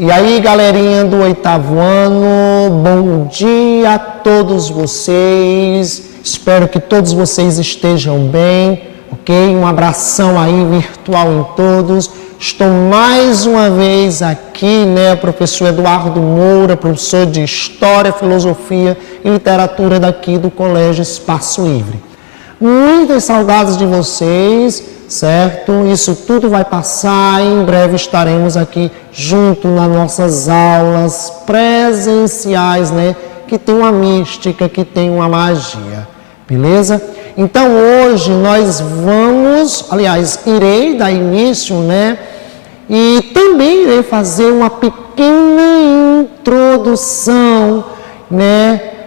E aí, galerinha do 8º ano, bom dia a todos vocês. Espero que todos vocês estejam bem, ok? Um abração aí virtual em todos. Estou mais uma vez aqui, professor Eduardo Moura, professor de História, Filosofia e Literatura daqui do Colégio Espaço Livre. Muitas saudades de vocês, certo? Isso tudo vai passar, em breve estaremos aqui junto nas nossas aulas presenciais, que tem uma mística, que tem uma magia, beleza? Então hoje nós irei dar início, e também irei fazer uma pequena introdução,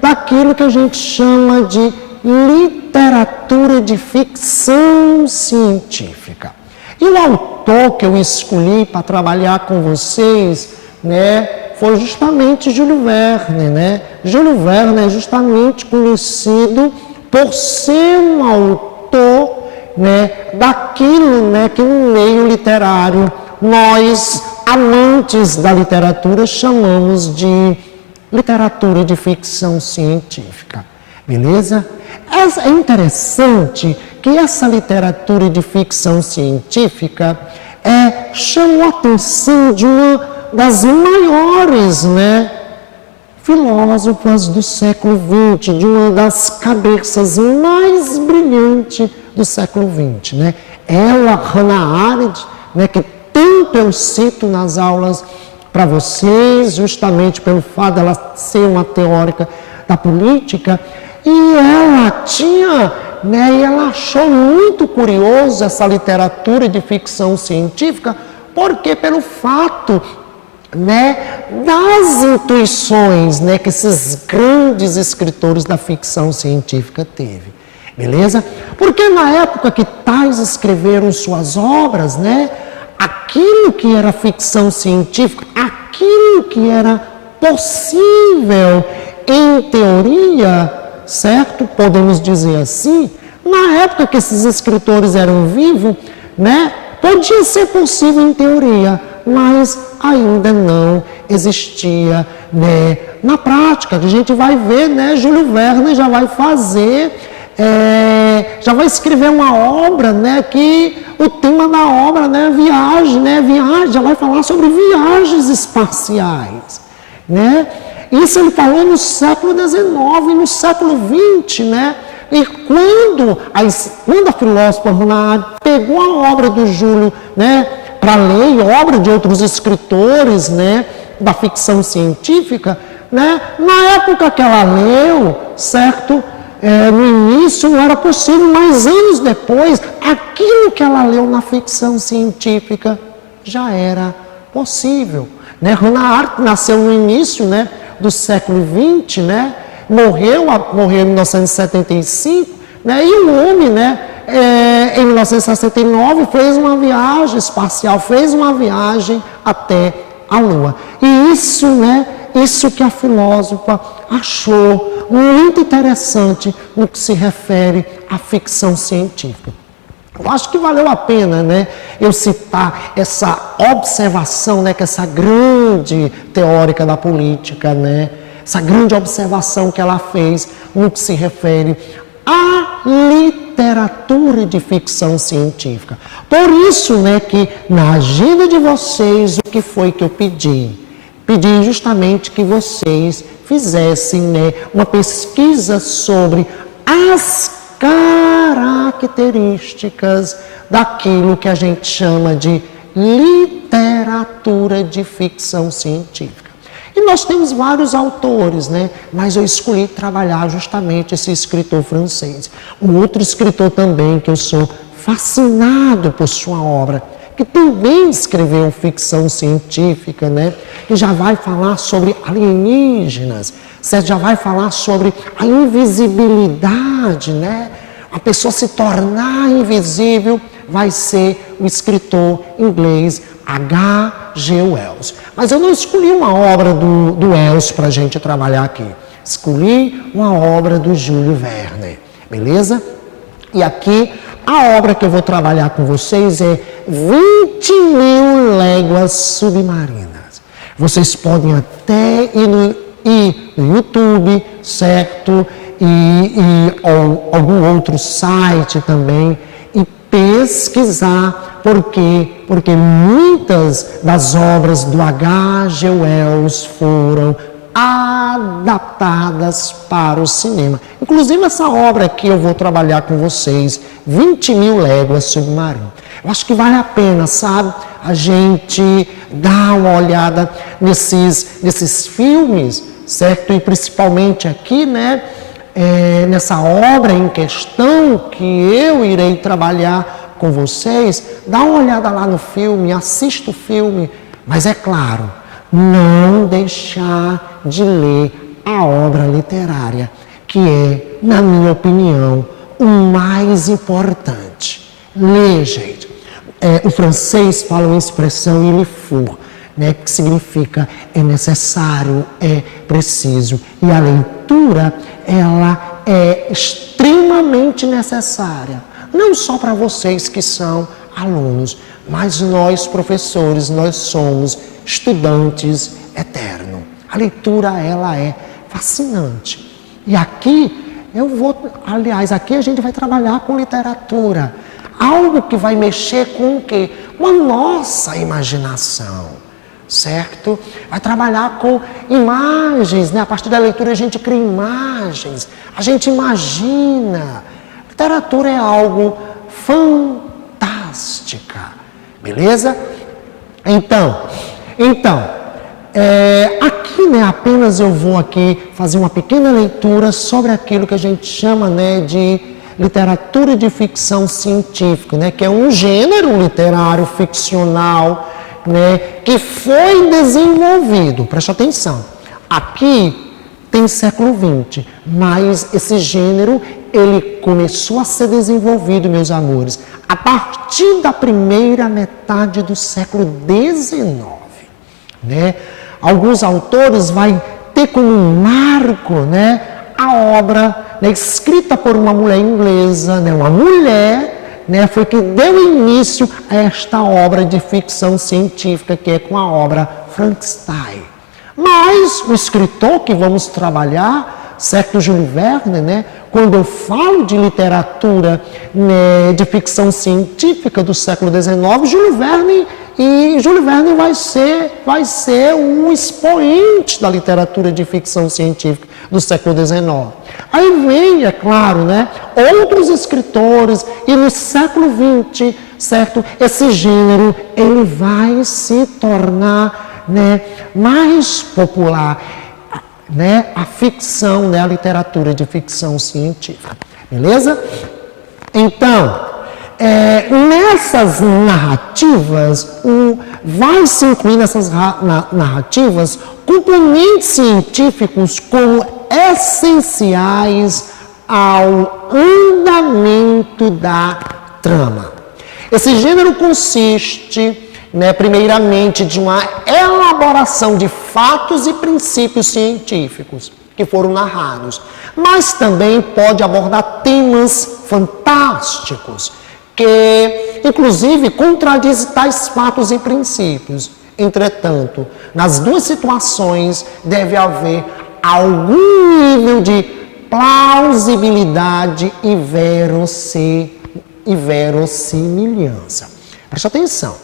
daquilo que a gente chama de literatura de ficção científica. E o autor que eu escolhi para trabalhar com vocês, foi justamente Júlio Verne, Júlio Verne é justamente conhecido por ser um autor, daquilo, que no meio literário nós, amantes da literatura, chamamos de literatura de ficção científica. Beleza? É interessante que essa literatura de ficção científica chamou a atenção de uma das maiores, filósofas do século XX, de uma das cabeças mais brilhantes do século XX, Ela, Hannah Arendt, que tanto eu cito nas aulas para vocês, justamente pelo fato dela ser uma teórica da política, e ela tinha, e ela achou muito curioso essa literatura de ficção científica, porque pelo fato, das intuições, que esses grandes escritores da ficção científica teve, beleza? Porque na época que tais escreveram suas obras, aquilo que era ficção científica, aquilo que era possível em teoria, certo? Podemos dizer assim, na época que esses escritores eram vivos, podia ser possível em teoria, mas ainda não existia, na prática. A gente vai ver, Júlio Verne já vai fazer, já vai escrever uma obra, que o tema da obra, viagem, já vai falar sobre viagens espaciais, Isso ele falou no século XIX e no século XX, E quando a filósofa Hannah Arendt pegou a obra do Júlio, para ler, e obra de outros escritores, da ficção científica, na época que ela leu, certo? No início não era possível, mas anos depois, aquilo que ela leu na ficção científica já era possível. Hannah Arendt nasceu no início, do século XX, morreu em 1975, e o homem, em 1969 fez uma viagem espacial, fez uma viagem até a Lua. E isso, isso que a filósofa achou muito interessante no que se refere à ficção científica. Eu acho que valeu a pena, eu citar essa observação, que essa grande teórica da política, essa grande observação que ela fez no que se refere à literatura de ficção científica. Por isso, que na agenda de vocês, o que foi que eu pedi? Pedi justamente que vocês fizessem, uma pesquisa sobre as características daquilo que a gente chama de literatura de ficção científica. E nós temos vários autores, mas eu escolhi trabalhar justamente esse escritor francês. Um outro escritor também que eu sou fascinado por sua obra, que também escreveu ficção científica, e já vai falar sobre alienígenas, certo? Já vai falar sobre a invisibilidade, A pessoa se tornar invisível, vai ser o escritor inglês H.G. Wells. Mas eu não escolhi uma obra do Wells para a gente trabalhar aqui. Escolhi uma obra do Júlio Verne, beleza? E aqui, a obra que eu vou trabalhar com vocês é 20.000 Léguas Submarinas. Vocês podem até ir no YouTube, certo? Ou algum outro site também e pesquisar. Por quê? Porque muitas das obras do H.G. Wells foram adaptadas para o cinema. Inclusive essa obra aqui eu vou trabalhar com vocês, 20.000 Léguas Submarino. Eu acho que vale a pena, sabe? A gente dar uma olhada nesses filmes, certo? E principalmente aqui, né? Nessa obra em questão que eu irei trabalhar com vocês, dá uma olhada lá no filme, assista o filme, mas é claro, não deixar de ler a obra literária, que é, na minha opinião, o mais importante. Lê, gente. O francês fala uma expressão il faut, né, que significa é necessário, é preciso. E a leitura, ela é extremamente necessária, não só para vocês que são alunos, mas nós, professores, nós somos estudantes eternos. A leitura, ela é fascinante. E aqui, aqui a gente vai trabalhar com literatura. Algo que vai mexer com o quê? Com a nossa imaginação, certo? Vai trabalhar com imagens, né? A partir da leitura a gente cria imagens, a gente imagina. Literatura é algo fantástica, beleza? Então, aqui, né, apenas eu vou aqui fazer uma pequena leitura sobre aquilo que a gente chama, né, de literatura de ficção científica, né, que é um gênero literário ficcional, né, que foi desenvolvido, preste atenção, aqui tem século XX, mas esse gênero, ele começou a ser desenvolvido, meus amores, a partir da primeira metade do século XIX, né? Alguns autores vão ter como um marco, né, a obra, né, escrita por uma mulher inglesa, né, uma mulher, né, foi que deu início a esta obra de ficção científica, que é com a obra Frankenstein. Mas o escritor que vamos trabalhar, certo, Júlio Verne, né, quando eu falo de literatura, né, de ficção científica do século XIX, Júlio Verne vai ser um expoente da literatura de ficção científica do século XIX. Aí vem, é claro, né, outros escritores, e no século XX, certo, esse gênero ele vai se tornar, né, mais popular, né, a ficção, né, a literatura de ficção científica, beleza? Então, nessas narrativas, vai se incluir nessas narrativas componentes científicos como essenciais ao andamento da trama. Esse gênero consiste, né, primeiramente, de uma elaboração de fatos e princípios científicos que foram narrados, mas também pode abordar temas fantásticos, que, inclusive, contradizem tais fatos e princípios. Entretanto, nas duas situações deve haver algum nível de plausibilidade e verossimilhança. Preste atenção.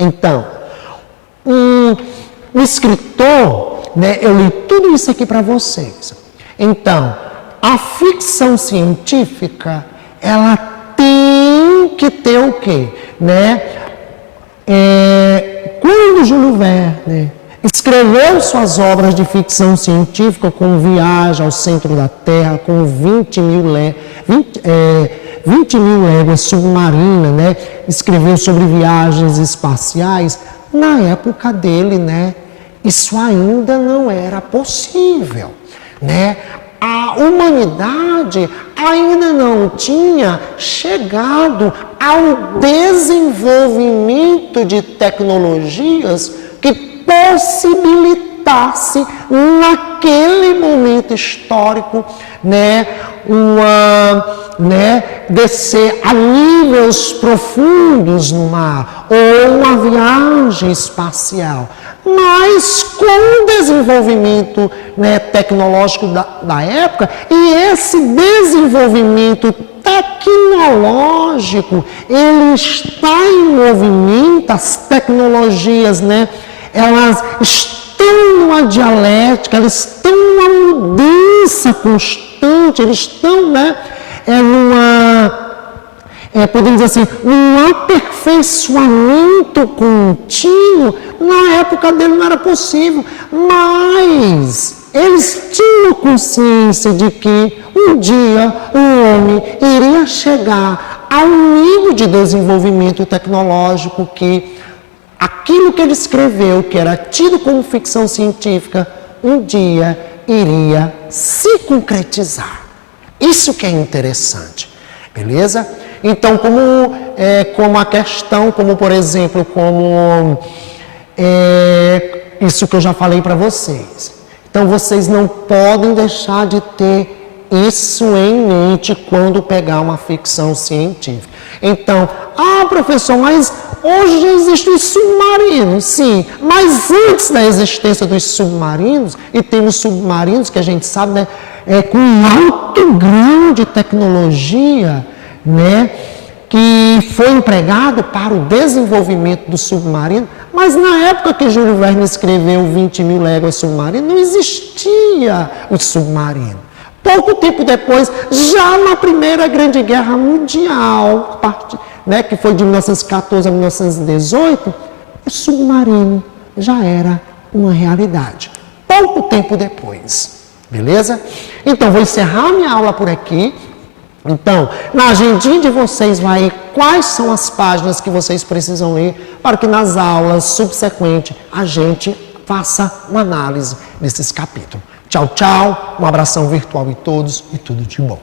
Então, o escritor, né, eu li tudo isso aqui para vocês. Então, a ficção científica, ela tem que ter o quê? Né? Quando Júlio Verne escreveu suas obras de ficção científica, como Viagem ao Centro da Terra, com 20.000 Léguas Submarinas, né? Escreveu sobre viagens espaciais, na época dele, né, isso ainda não era possível, né? A humanidade ainda não tinha chegado ao desenvolvimento de tecnologias que possibilitasse, naquele momento histórico, né, descer a níveis profundos no mar, ou uma viagem espacial. mas com o desenvolvimento, né, tecnológico da época, e esse desenvolvimento tecnológico, ele está em movimento, as tecnologias, né, elas estão numa dialética, elas estão numa mudança constante, eles estão, né, podemos dizer assim, um aperfeiçoamento contínuo. Na época dele não era possível, mas eles tinham consciência de que um dia o homem iria chegar a um nível de desenvolvimento tecnológico que aquilo que ele escreveu, que era tido como ficção científica, um dia iria se concretizar. Isso que é interessante, beleza? Então, como a questão, como por exemplo, isso que eu já falei para vocês. Então, vocês não podem deixar de ter isso em mente quando pegar uma ficção científica. Então, professor, mas hoje já existem os submarinos, sim, mas antes da existência dos submarinos, e temos submarinos que a gente sabe, né, com um alto grau de tecnologia, né, que foi empregado para o desenvolvimento do submarino, mas na época que Júlio Verne escreveu 20.000 léguas submarino, não existia o submarino. Pouco tempo depois, já na Primeira Grande Guerra Mundial, né, que foi de 1914 a 1918, o submarino já era uma realidade. Pouco tempo depois, beleza? Então, vou encerrar minha aula por aqui. Então, na agendinha de vocês vai quais são as páginas que vocês precisam ler para que nas aulas subsequentes a gente faça uma análise desses capítulos. Tchau, tchau, um abração virtual em todos e tudo de bom.